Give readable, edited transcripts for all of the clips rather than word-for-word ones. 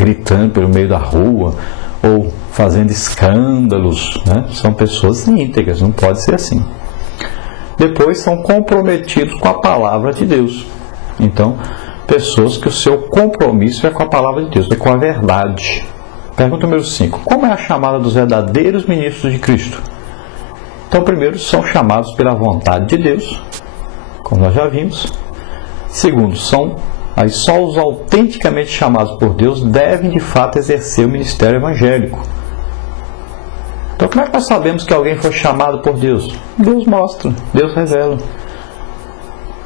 gritando pelo meio da rua ou fazendo escândalos, né? São pessoas íntegras, não pode ser assim. Depois são comprometidos com a palavra de Deus. Então, pessoas que o seu compromisso é com a palavra de Deus, é com a verdade. Pergunta número 5. Como é a chamada dos verdadeiros ministros de Cristo? Então, primeiro, são chamados pela vontade de Deus, como nós já vimos. Segundo, só os autenticamente chamados por Deus devem, de fato, exercer o ministério evangélico. Então, como é que nós sabemos que alguém foi chamado por Deus? Deus mostra, Deus revela.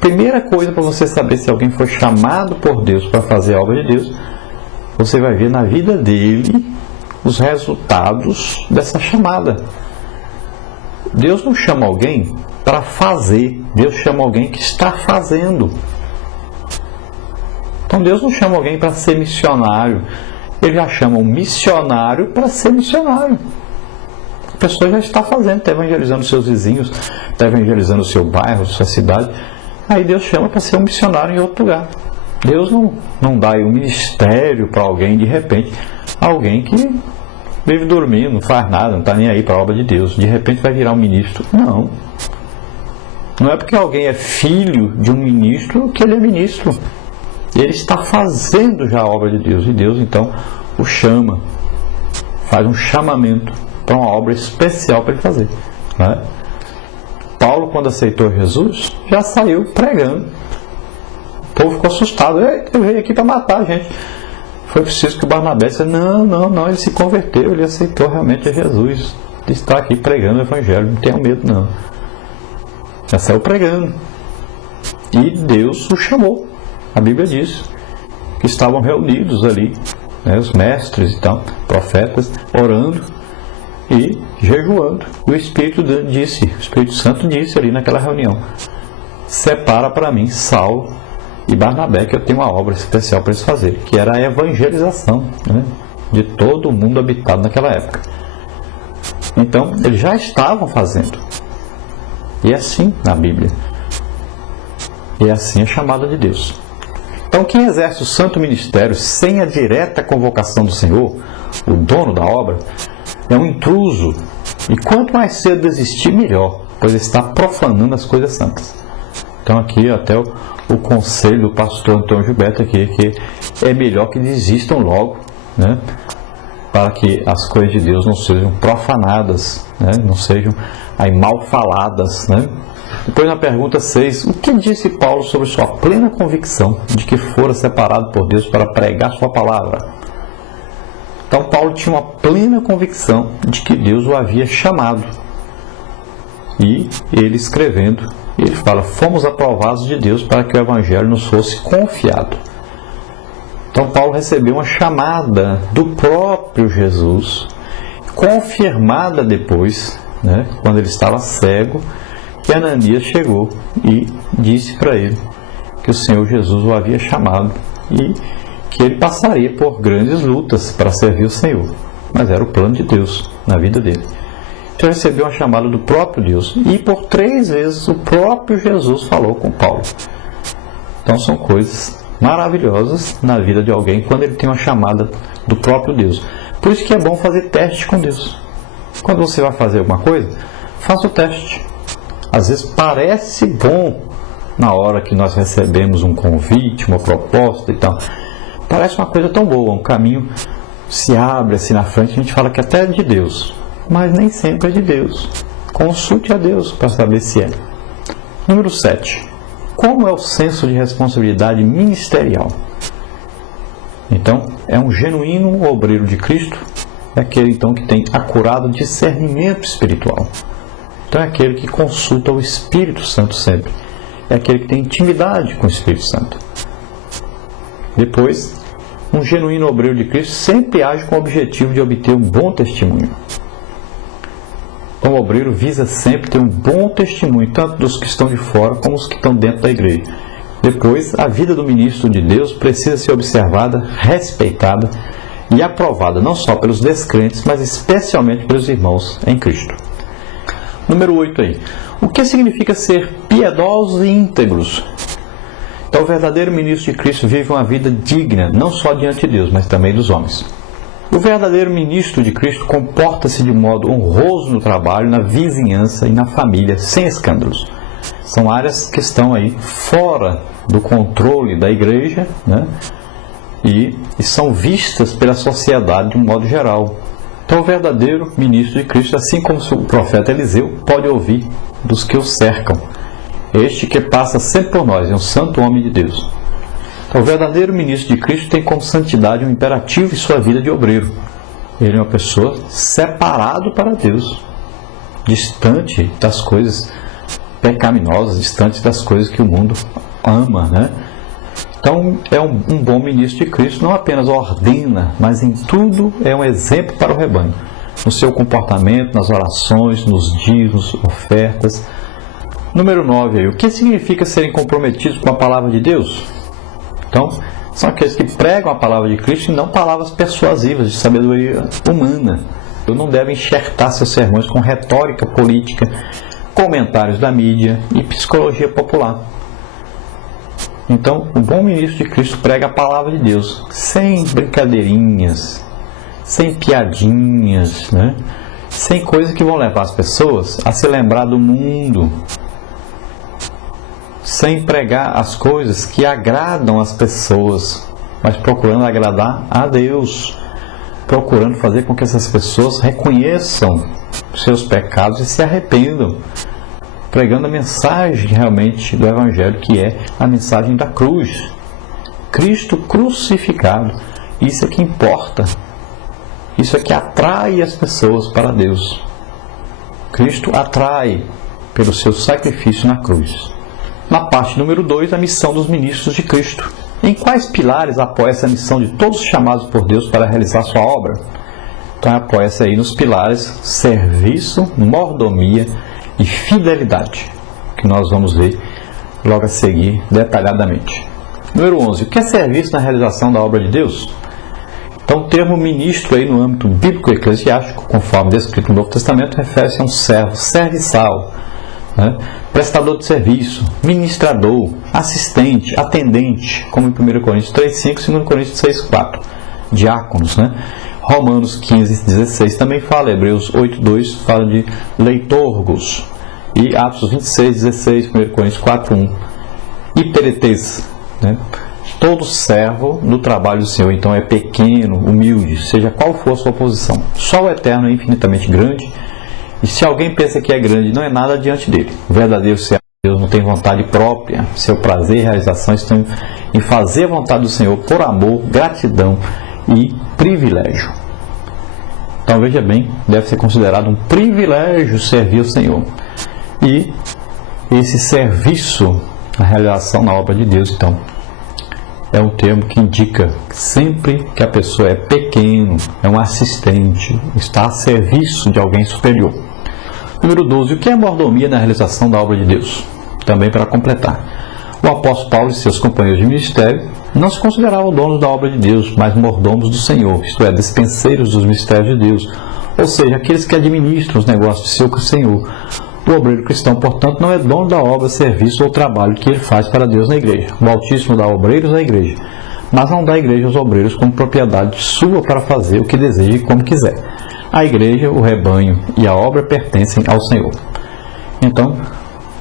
Primeira coisa para você saber se alguém foi chamado por Deus para fazer a obra de Deus, você vai ver na vida dele os resultados dessa chamada. Deus não chama alguém para fazer, Deus chama alguém que está fazendo. Então Deus não chama alguém para ser missionário, Ele já chama um missionário para ser missionário. A pessoa já está fazendo, está evangelizando seus vizinhos, está evangelizando o seu bairro, sua cidade. Aí Deus chama para ser um missionário em outro lugar. Deus não dá um ministério para alguém de repente, alguém que vive dormindo, não faz nada, não está nem aí para a obra de Deus, de repente vai virar um ministro. Não. Não é porque alguém é filho de um ministro que ele é ministro. Ele está fazendo já a obra de Deus, e Deus então o chama, faz um chamamento para uma obra especial para ele fazer, né? Paulo, quando aceitou Jesus, já saiu pregando. O povo ficou assustado. Eu veio aqui para matar a gente. Foi preciso que o Barnabé disse: não, ele se converteu, ele aceitou realmente a Jesus. Ele está aqui pregando o Evangelho, não tenha medo não. Já saiu pregando. E Deus o chamou. A Bíblia diz que estavam reunidos ali, né, os mestres e tal, profetas, orando e jejuando. O Espírito Santo disse ali naquela reunião: separa para mim Saulo e Barnabé, que eu tenho uma obra especial para eles fazerem, que era a evangelização, né, de todo o mundo habitado naquela época. Então, eles já estavam fazendo. E é assim na Bíblia. E é assim a chamada de Deus. Então, quem exerce o santo ministério sem a direta convocação do Senhor, o dono da obra, é um intruso. E quanto mais cedo desistir, melhor, pois está profanando as coisas santas. Então, aqui até o conselho do pastor Antônio Gilberto aqui, que é melhor que desistam logo, né, para que as coisas de Deus não sejam profanadas, né, não sejam aí mal faladas, né. Depois na pergunta 6, o que disse Paulo sobre sua plena convicção de que fora separado por Deus para pregar sua palavra? Então Paulo tinha uma plena convicção de que Deus o havia chamado. E ele escrevendo, ele fala: fomos aprovados de Deus para que o Evangelho nos fosse confiado. Então Paulo recebeu uma chamada do próprio Jesus, confirmada depois, né, quando ele estava cego, que Ananias chegou e disse para ele que o Senhor Jesus o havia chamado e que ele passaria por grandes lutas para servir o Senhor. Mas era o plano de Deus na vida dele. Então recebeu uma chamada do próprio Deus e por 3 vezes o próprio Jesus falou com Paulo. Então são coisas maravilhosas na vida de alguém quando ele tem uma chamada do próprio Deus. Por isso que é bom fazer teste com Deus. Quando você vai fazer alguma coisa, faça o teste. Às vezes parece bom na hora que nós recebemos um convite, uma proposta e tal. Parece uma coisa tão boa, um caminho se abre assim na frente, a gente fala que até é de Deus. Mas nem sempre é de Deus. Consulte a Deus para saber se é. Número 7. Como é o senso de responsabilidade ministerial? Então, é um genuíno obreiro de Cristo, é aquele então que tem acurado discernimento espiritual. Então é aquele que consulta o Espírito Santo sempre. É aquele que tem intimidade com o Espírito Santo. Depois, um genuíno obreiro de Cristo sempre age com o objetivo de obter um bom testemunho. Então o obreiro visa sempre ter um bom testemunho, tanto dos que estão de fora como os que estão dentro da igreja. Depois, a vida do ministro de Deus precisa ser observada, respeitada e aprovada não só pelos descrentes, mas especialmente pelos irmãos em Cristo. Número 8 aí. O que significa ser piedosos e íntegros? Então, o verdadeiro ministro de Cristo vive uma vida digna, não só diante de Deus, mas também dos homens. O verdadeiro ministro de Cristo comporta-se de modo honroso no trabalho, na vizinhança e na família, sem escândalos. São áreas que estão aí fora do controle da igreja, né? E são vistas pela sociedade de um modo geral. Então, o verdadeiro ministro de Cristo, assim como o profeta Eliseu, pode ouvir dos que o cercam. Este que passa sempre por nós, é um santo homem de Deus. Então, o verdadeiro ministro de Cristo tem como santidade um imperativo em sua vida de obreiro. Ele é uma pessoa separado para Deus, distante das coisas pecaminosas, distante das coisas que o mundo ama, né? Então, é um bom ministro de Cristo, não apenas ordena, mas em tudo é um exemplo para o rebanho. No seu comportamento, nas orações, nos dízimos, ofertas. Número 9, aí, o que significa serem comprometidos com a palavra de Deus? Então, são aqueles que pregam a palavra de Cristo e não palavras persuasivas de sabedoria humana. Não devem enxertar seus sermões com retórica política, comentários da mídia e psicologia popular. Então, o bom ministro de Cristo prega a palavra de Deus, sem brincadeirinhas, sem piadinhas, né? Sem coisas que vão levar as pessoas a se lembrar do mundo, sem pregar as coisas que agradam as pessoas, mas procurando agradar a Deus, procurando fazer com que essas pessoas reconheçam seus pecados e se arrependam, pregando a mensagem realmente do Evangelho, que é a mensagem da cruz. Cristo crucificado. Isso é que importa. Isso é que atrai as pessoas para Deus. Cristo atrai pelo seu sacrifício na cruz. Na parte número 2, a missão dos ministros de Cristo. Em quais pilares apoia-se a missão de todos os chamados por Deus para realizar sua obra? Então, apoia-se aí nos pilares serviço, mordomia e fidelidade, que nós vamos ver logo a seguir detalhadamente. Número 11. O que é serviço na realização da obra de Deus? Então, o termo ministro aí no âmbito bíblico-eclesiástico, conforme descrito no Novo Testamento, refere-se a um servo serviçal, né? Prestador de serviço, ministrador, assistente, atendente, como em 1 Coríntios 3,5 e 2 Coríntios 6,4, diáconos, né? Romanos 15,16 também fala, Hebreus 8,2 fala de leitorgos, e Atos 26,16, 1 Coríntios 4,1, hiperetes, né? Todo servo no trabalho do Senhor, então, é pequeno, humilde, seja qual for a sua posição. Só o Eterno é infinitamente grande, e se alguém pensa que é grande, não é nada diante dele. O verdadeiro servo de Deus não tem vontade própria, seu prazer e realização estão em fazer a vontade do Senhor por amor, gratidão e privilégio. Então, veja bem, deve ser considerado um privilégio servir ao Senhor. E esse serviço, a realização na obra de Deus, então, é um termo que indica sempre que a pessoa é pequeno, é um assistente, está a serviço de alguém superior. Número 12. O que é mordomia na realização da obra de Deus? Também para completar. O apóstolo Paulo e seus companheiros de ministério não se consideravam donos da obra de Deus, mas mordomos do Senhor, isto é, dispenseiros dos mistérios de Deus, ou seja, aqueles que administram os negócios de seu Senhor. O obreiro cristão, portanto, não é dono da obra, serviço ou trabalho que ele faz para Deus na igreja. O Altíssimo dá obreiros à igreja, mas não dá à igreja aos obreiros como propriedade sua para fazer o que deseja e como quiser. A igreja, o rebanho e a obra pertencem ao Senhor. Então,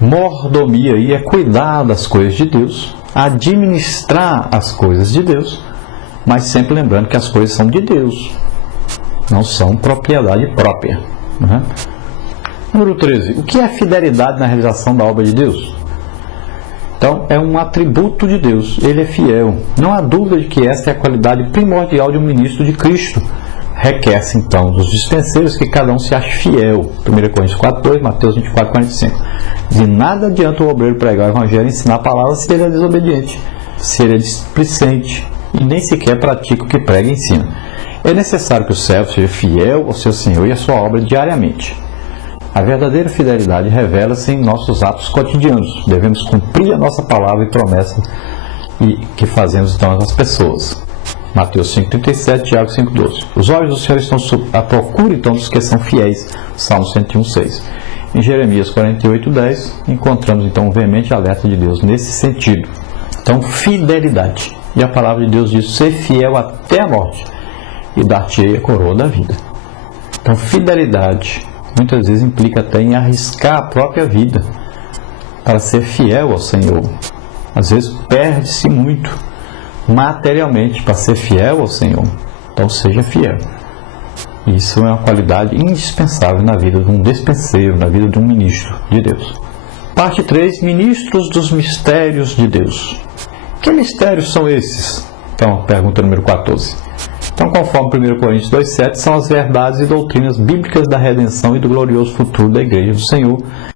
mordomia aí é cuidar das coisas de Deus, administrar as coisas de Deus, mas sempre lembrando que as coisas são de Deus, não são propriedade própria, né? Número 13. O que é fidelidade na realização da obra de Deus? Então, é um atributo de Deus. Ele é fiel. Não há dúvida de que esta é a qualidade primordial de um ministro de Cristo. Requer-se, então, dos dispenseiros que cada um se ache fiel. 1 Coríntios 4,2, Mateus 24,45. De nada adianta o obreiro pregar o evangelho e ensinar a palavra se ele é desobediente, se ele é displicente e nem sequer pratica o que prega e ensina. É necessário que o servo seja fiel ao seu Senhor e à sua obra diariamente. A verdadeira fidelidade revela-se em nossos atos cotidianos. Devemos cumprir a nossa palavra e promessa que fazemos então às pessoas. Mateus 5,37, Tiago 5,12. Os olhos do Senhor estão à procura então dos que são fiéis. Salmo 101,6. Em Jeremias 48,10 encontramos então um veemente alerta de Deus nesse sentido. Então, fidelidade. E a palavra de Deus diz: ser fiel até a morte e dar-te-ei a coroa da vida. Então, fidelidade muitas vezes implica até em arriscar a própria vida para ser fiel ao Senhor. Às vezes perde-se muito materialmente para ser fiel ao Senhor. Então, seja fiel. Isso é uma qualidade indispensável na vida de um despenseiro, na vida de um ministro de Deus. Parte 3. Ministros dos mistérios de Deus. Que mistérios são esses? Então, pergunta número 14. Então, conforme 1 Coríntios 2,7, são as verdades e doutrinas bíblicas da redenção e do glorioso futuro da Igreja do Senhor,